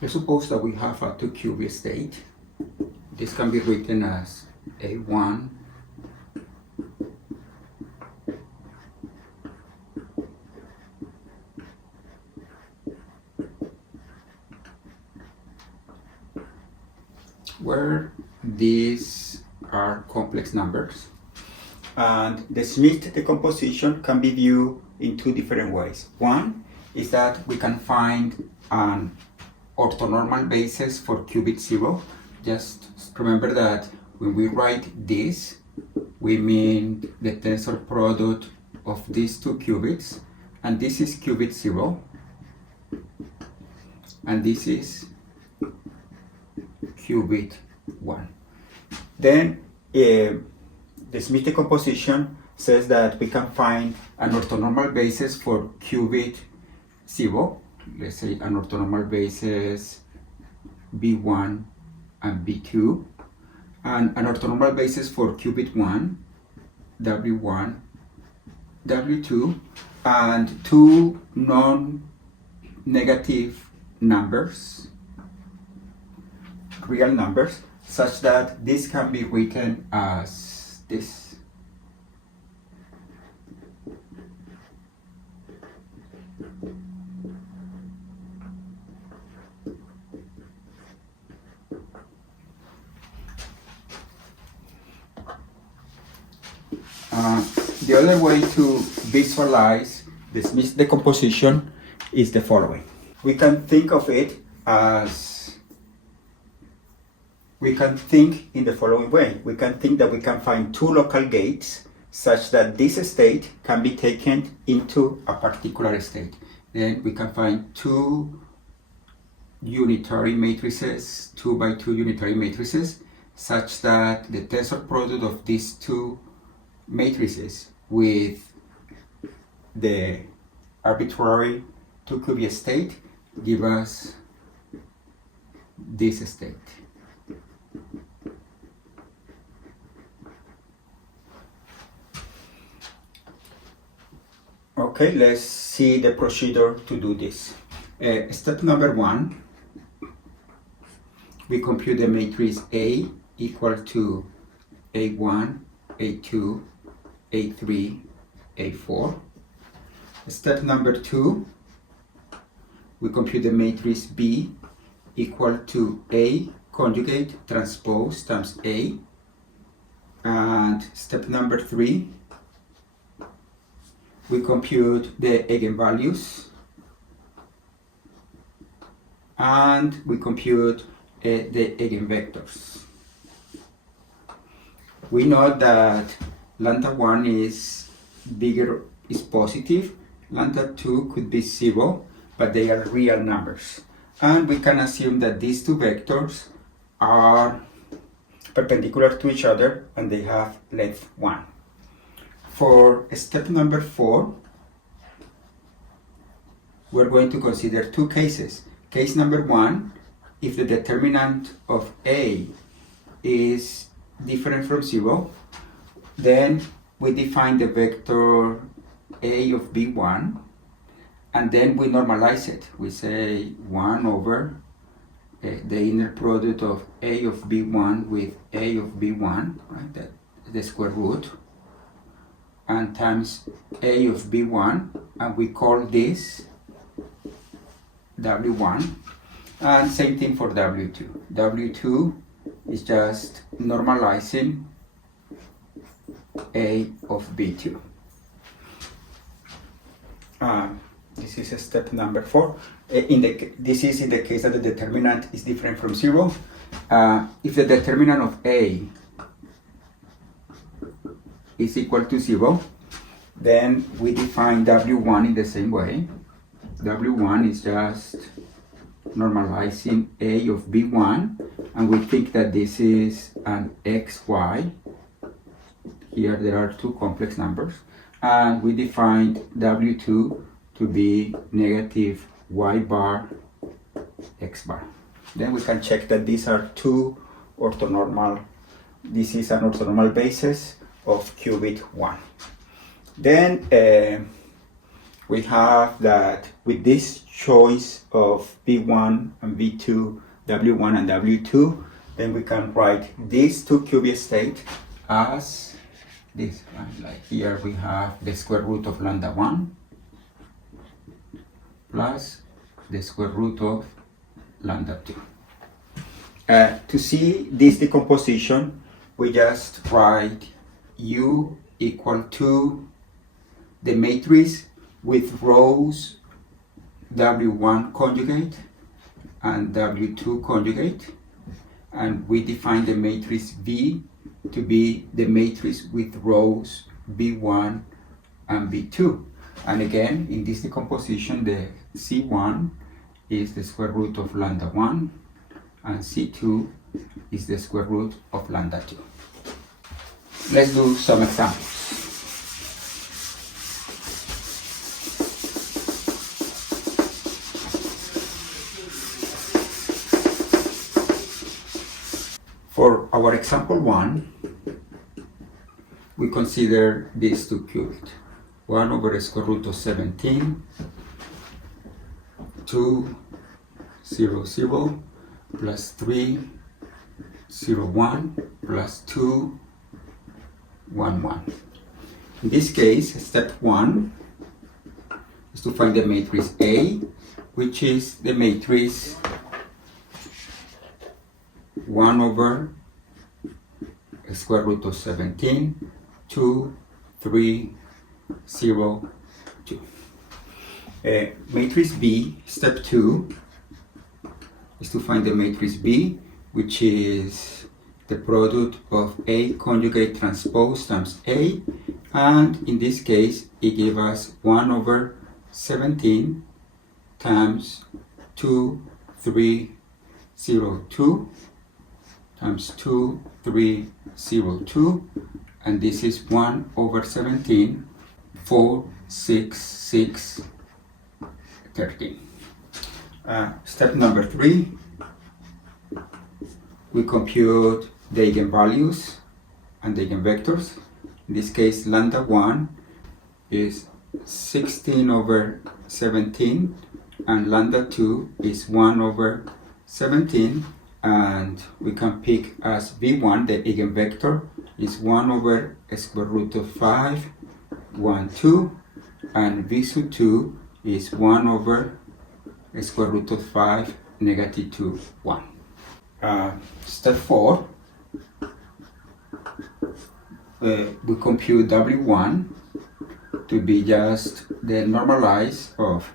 Let's suppose that we have a 2-qubit state. This can be written as A1 where these are complex numbers. And the Schmidt decomposition can be viewed in two different ways. One is that we can find an orthonormal basis for qubit 0. Just remember that when we write this, we mean the tensor product of these two qubits, and this is qubit 0, and this is qubit 1. Then the Schmidt decomposition says that we can find an orthonormal basis for qubit 0. Let's say an orthonormal basis B1 and B2, and an orthonormal basis for qubit 1, W1, W2, and two non-negative numbers, real numbers, such that this can be written as this. The other way to visualize the Schmidt decomposition is the following. We can think of it as, we can think in the following way. We can think that we can find two local gates such that this state can be taken into a particular state. Then we can find two unitary matrices, 2 by 2 unitary matrices, such that the tensor product of these two matrices with the arbitrary 2-qubit state give us this state. Okay, let's see the procedure to do this. Step number 1, we compute the matrix A equal to A1, A2, A3, A4. Step number 2, we compute the matrix B equal to A conjugate transpose times A. And step number 3, we compute the eigenvalues and we compute the eigenvectors. We know that lambda 1 is positive, lambda 2 could be 0, but they are real numbers. And we can assume that these two vectors are perpendicular to each other and they have length 1. For step number 4, we're going to consider two cases. Case number 1, if the determinant of A is different from 0, then we define the vector A of B1, and then we normalize it. We say 1 over the inner product of A of B1 with A of B1, right? That the square root, and times A of B1, and we call this W1, and same thing for W2. W2 is just normalizing A of B2. This is step number 4. This is in the case that the determinant is different from 0. If the determinant of A is equal to 0, then we define W1 in the same way. W1 is just normalizing A of B1, and we think that this is an XY. Here there are two complex numbers, and we defined W2 to be negative Y bar X bar. Then we can check that these are two orthonormal, this is an orthonormal basis of qubit 1. Then we have that with this choice of V1 and V2, W1 and W2, then we can write these two qubit states as this one. Like here we have the square root of lambda 1 plus the square root of lambda 2. To see this decomposition, we just write U equal to the matrix with rows W1 conjugate and W2 conjugate, and we define the matrix V to be the matrix with rows B1 and B2. And again, in this decomposition, the C1 is the square root of lambda 1 and C2 is the square root of lambda 2. Let's do some examples. For our example 1, we consider these two qubits. 1 over the square root of 17, 2, 0, 0, plus 3, 0, 1, plus 2, 1, 1. In this case, step 1 is to find the matrix A, which is the matrix 1 over the square root of 17, 2, 3, 0, 2. Matrix B, step 2, is to find the matrix B, which is the product of A conjugate transpose times A, and in this case it gives us 1 over 17 times 2, 3, 0, 2 times 2, 3, 0, 2, and this is 1 over 17, 4, 6, 6, 13. Step number 3, we compute the eigenvalues and the eigenvectors. In this case, lambda 1 is 16 over 17 and lambda 2 is 1 over 17, and we can pick as V1 the eigenvector is 1 over square root of 5, 1, 2, and V2 is 1 over square root of 5, negative 2, 1. Step 4, we compute W1 to be just the normalized of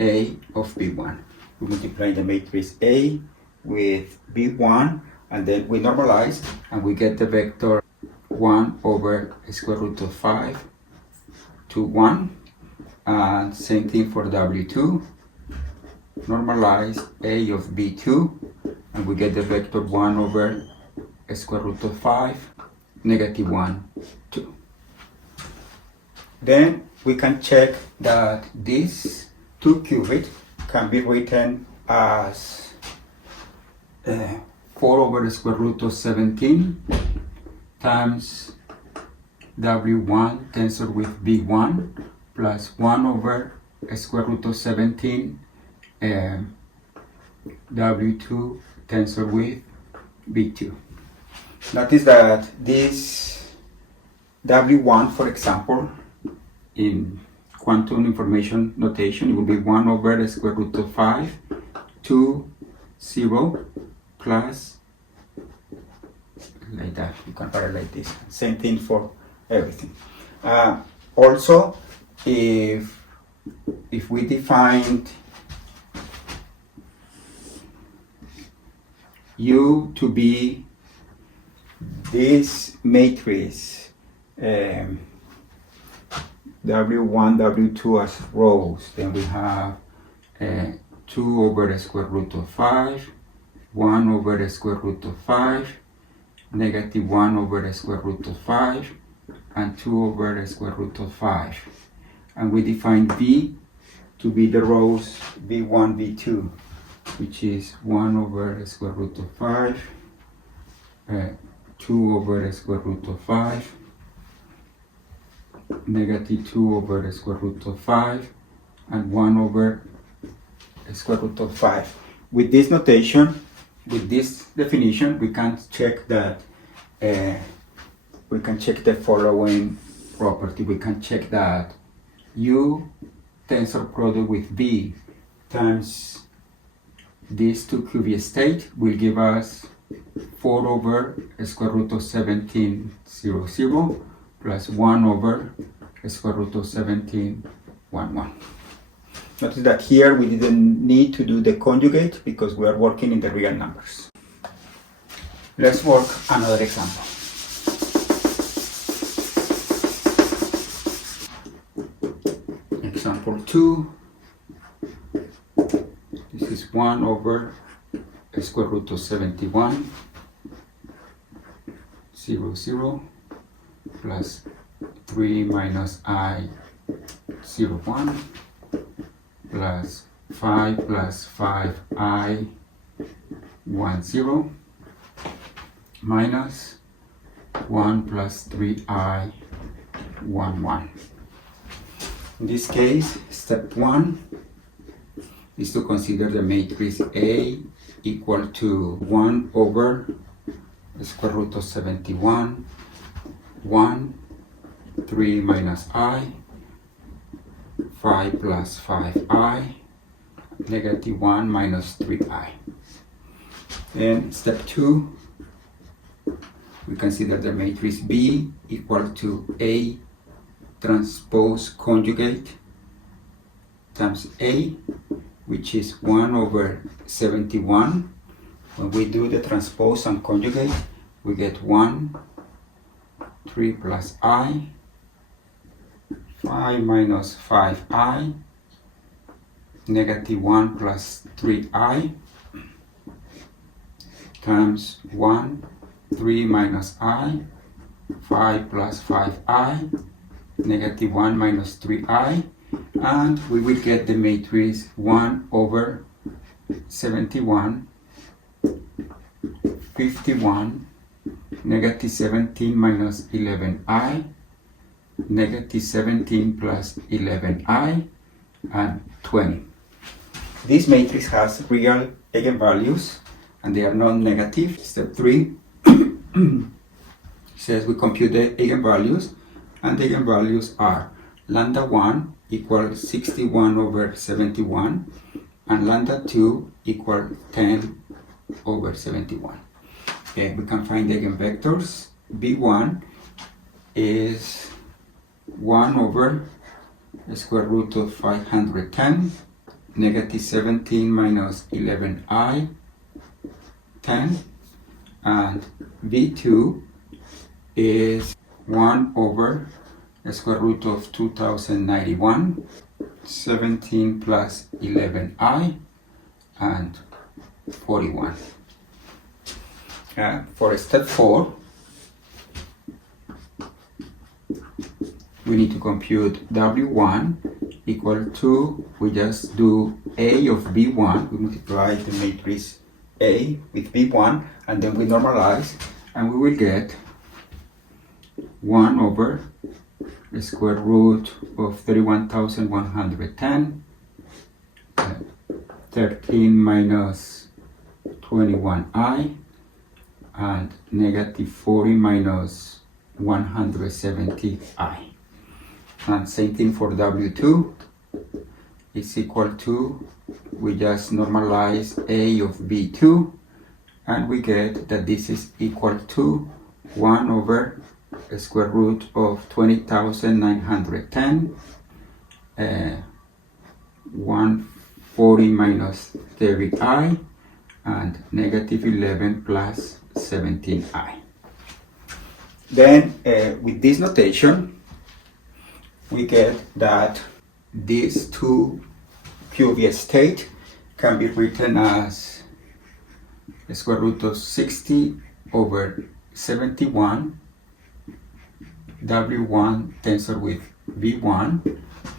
A of B1. We multiply the matrix A with B1 and then we normalize and we get the vector 1 over square root of 5 to 1, and same thing for W2, normalize A of B2 and we get the vector 1 over square root of 5, negative 1, 2. Then we can check that these two qubits can be written as 4 over the square root of 17 times W1 tensor with B1 plus 1 over square root of 17 W2 tensor with B2. Notice that this W1, for example, in quantum information notation, it will be 1 over the square root of 5, 2, 0, plus, like that. You can write it like this. Same thing for everything. Also, if we defined U to be this matrix W1, W2 as rows, then we have 2 over the square root of 5, 1 over the square root of 5, negative 1 over the square root of 5, and 2 over the square root of 5. And we define V to be the rows V1, V2, which is 1 over the square root of 5, 2 over the square root of 5, negative 2 over the square root of 5, and 1 over square root of 5. With this notation, with this definition, we can check that we can check the following property. We can check that U tensor product with B times these two qubit state will give us 4 over square root of 1700 plus 1 over square root of 1711. Notice that here we didn't need to do the conjugate because we are working in the real numbers. Let's work another example. Example 2. This is 1 over square root of 71 00 plus 3 minus I 01 plus 5 plus 5I 10 minus 1 plus 3I 11. In this case, step 1 is to consider the matrix A equal to 1 over the square root of 71, 1, 3 minus I, 5 plus 5I, negative 1 minus 3I. Then step 2, we consider the matrix B equal to A transpose conjugate times A, which is 1 over 71. When we do the transpose and conjugate, we get 1, 3 plus I, 5 minus 5I, negative 1 plus 3I, times 1, 3 minus I, 5 plus 5I, negative 1 minus 3I, and we will get the matrix 1 over 71, 51, negative 17 minus 11I, negative 17 plus 11I, and 20. This matrix has real eigenvalues and they are non-negative. Step 3 says we compute the eigenvalues, and the eigenvalues are lambda 1 equals 61 over 71 and lambda 2 equals 10 over 71. Okay, we can find the eigenvectors. B1 is 1 over the square root of 510, negative 17 minus 11I, 10, and B2 is 1 over the square root of 2091, 17 plus 11I, and 41. For step 4, we need to compute W1 equal to, we just do A of B1, we multiply the matrix A with B1, and then we normalize, and we will get 1 over the square root of 31,110, 13 minus 21I, and negative 40 minus 170I. And same thing for W2, it's equal to, we just normalize A of B2, and we get that this is equal to 1 over the square root of 20,910, 140 minus 30I, and negative 11 plus 17I. Then with this notation, we get that these two qubit state can be written as the square root of 60 over 71 W1 tensor with V1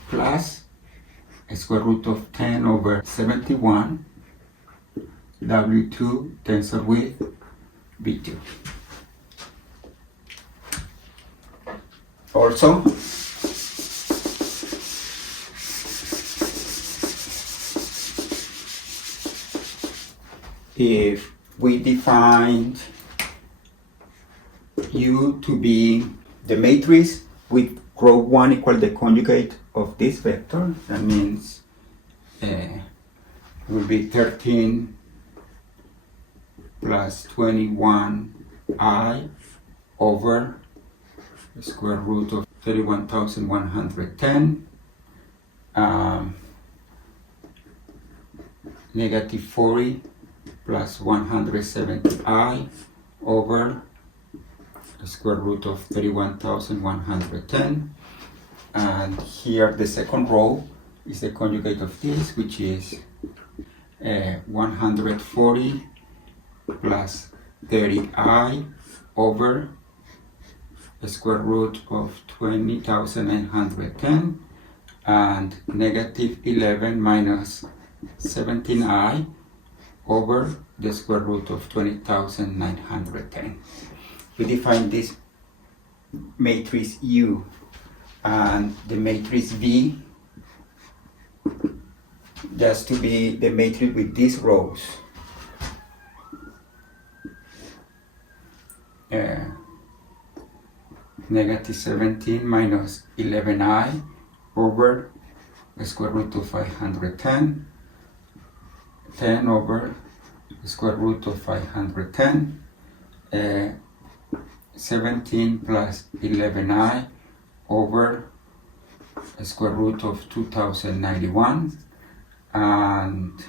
plus a square root of 10 over 71 W2 tensor with V2. Also, if we defined U to be the matrix with row 1 equal the conjugate of this vector, that means it will be 13 plus 21i over the square root of 31,110, negative 40 plus 170i over the square root of 31,110, and here the second row is the conjugate of this, which is 140 plus 30i over the square root of 20,910, and negative 11 minus 17i over the square root of 20,910. We define this matrix U, and the matrix V just to be the matrix with these rows. Negative 17 minus 11i over the square root of 510, 10 over the square root of 510, 17 plus 11i over the square root of 2091, and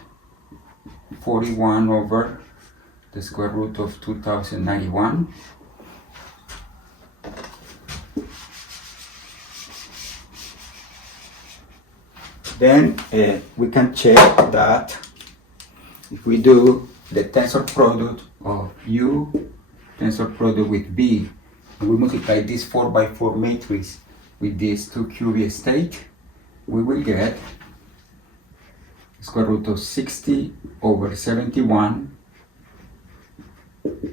41 over the square root of 2091. Then we can check that if we do the tensor product of U tensor product with V, and we multiply this 4x4 matrix with this 2 qubit state, we will get square root of 60 over 71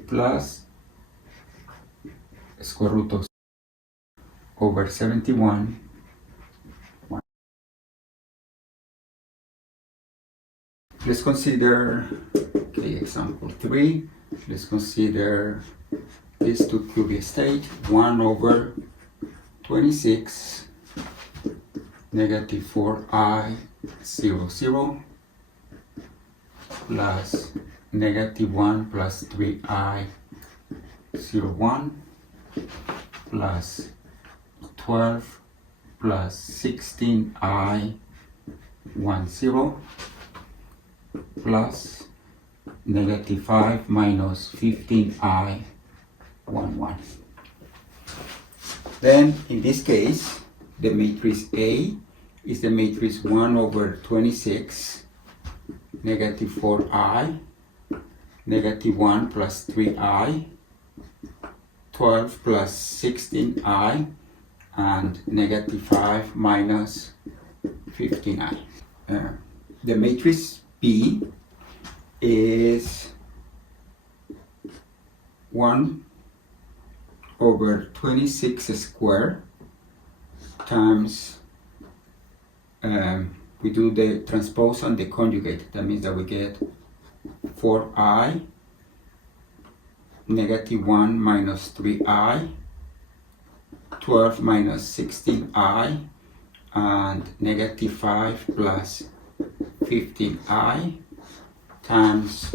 plus square root of over 71. Let's consider, example 3. Let's consider this 2 qubit state, 1 over 26 negative 4i 0 plus negative 1 plus 3i 1 plus 12 plus 16i 10 plus negative 5 minus 15i 11. Then in this case, the matrix A is the matrix 1 over 26 negative 4i, negative 1 plus 3i, 12 plus 16i, and negative 5 minus 15i. The matrix B is 1 over 26 squared times, we do the transpose and the conjugate. That means that we get 4i, negative 1 minus 3i, 12 minus 16i, and negative 5 plus 15i times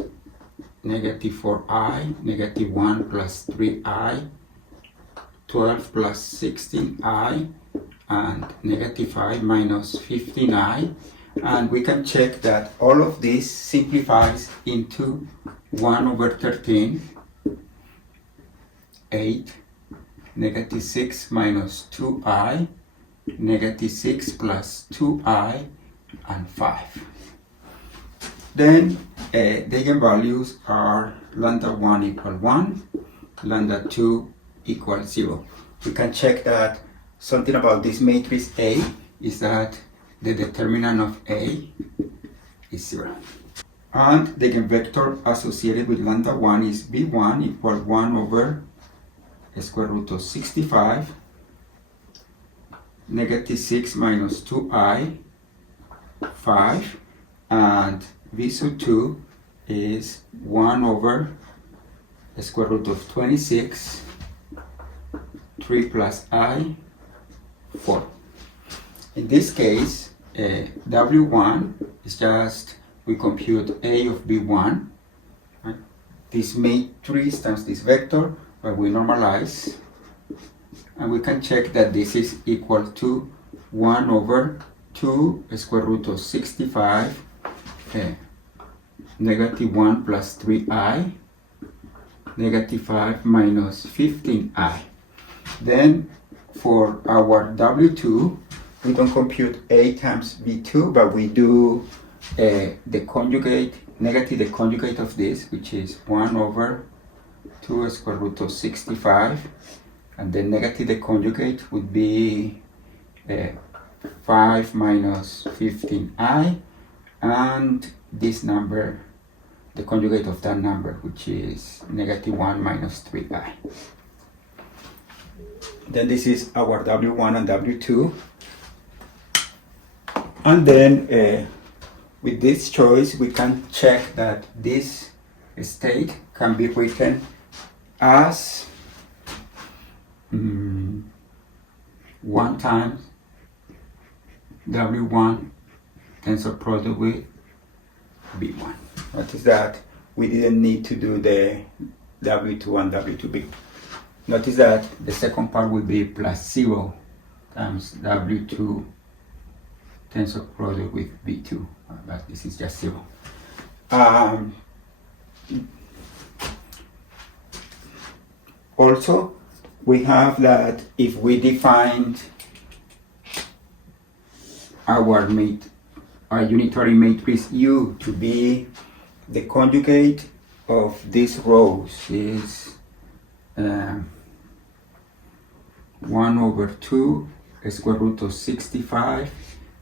negative 4i, negative 1 plus 3i, 12 plus 16i, and negative 5 minus 15i. And we can check that all of this simplifies into 1 over 13, 8, negative 6 minus 2i, negative 6 plus 2i, and 5. Then the eigenvalues are lambda 1 equal 1, lambda 2 equals 0. We can check that something about this matrix A is that the determinant of A is 0. And the eigenvector associated with lambda 1 is B1 equal 1 over the square root of 65, negative 6 minus 2i, 5, and V sub 2 is 1 over the square root of 26, 3 plus I, 4. In this case, W1 is just, we compute A of B1, right? This matrix times this vector, but we normalize, and we can check that this is equal to 1 over 2 square root of 65, negative 1 plus 3I, negative 5 minus 15I. Then for our W2, we don't compute A times B2, but we do the conjugate, negative the conjugate of this, which is 1 over 2 square root of 65, and then negative the conjugate would be 5 minus 15I, and this number, the conjugate of that number, which is negative 1 minus 3I. Then this is our W1 and W2. And then with this choice, we can check that this state can be written as 1 times W1 tensor product with B1. Notice that we didn't need to do the W2 and W2B. Notice that the second part will be plus 0 times W2 tensor product with B2, but this is just 0. Also, we have that if we defined our unitary matrix U to be the conjugate of these rows is 1 over 2 square root of 65.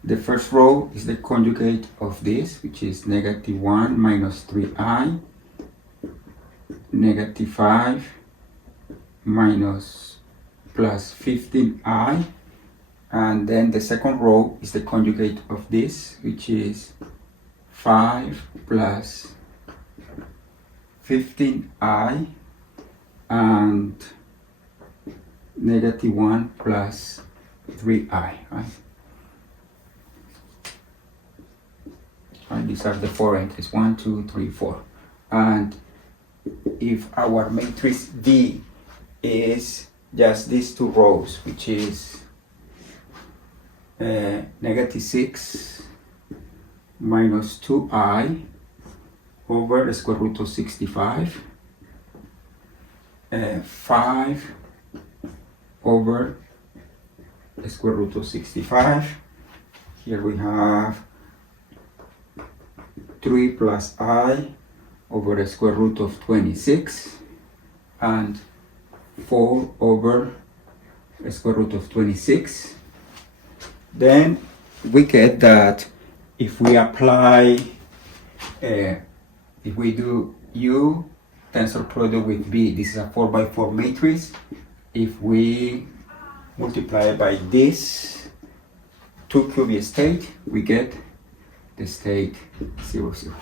The first row is the conjugate of this, which is negative 1 minus 3I, negative 5 minus plus 15I, and then the second row is the conjugate of this, which is 5 plus 15I and negative 1 plus 3I, right? And these are the 4 entries, 1, 2, 3, 4. And if our matrix V is just these two rows, which is negative 6 minus 2I over the square root of 65, 5 over the square root of 65. Here we have 3 plus I over the square root of 26, and 4 over the square root of 26. Then we get that if we apply, if we do U tensor product with B, this is a 4 by 4 matrix. If we multiply by this 2 qubit state, we get the state 0, 0.